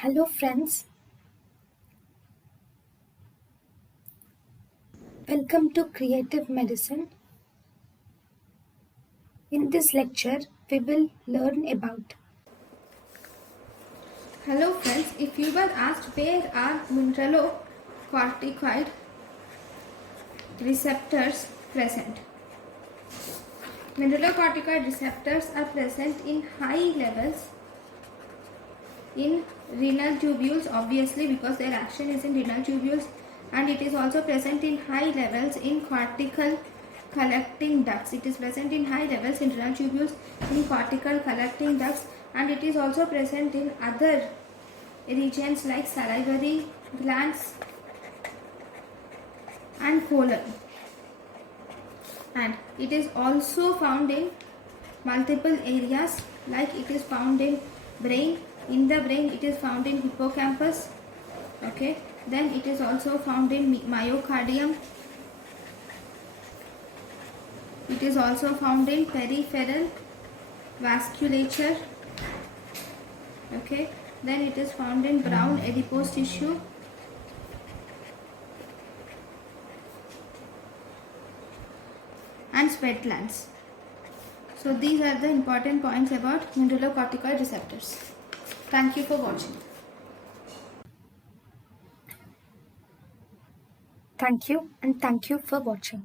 Hello friends, welcome to Creative Medicine. In this lecture, we will learn about Hello friends, if you were asked where are mineralocorticoid receptors present? Mineralocorticoid receptors are present in high levels in renal tubules, obviously because their action is in renal tubules, and it is also present in high levels in cortical collecting ducts. It is present in high levels in renal tubules, in cortical collecting ducts, and it is also present in other regions like salivary glands and colon, and it is also found in multiple areas, like it is found in brain. In the brain it is found in hippocampus, okay, then it is also found in myocardium, it is also found in peripheral vasculature, okay, then it is found in brown adipose tissue, and sweat glands. So these are the important points about mineralocorticoid receptors. Thank you for watching. thank you for watching.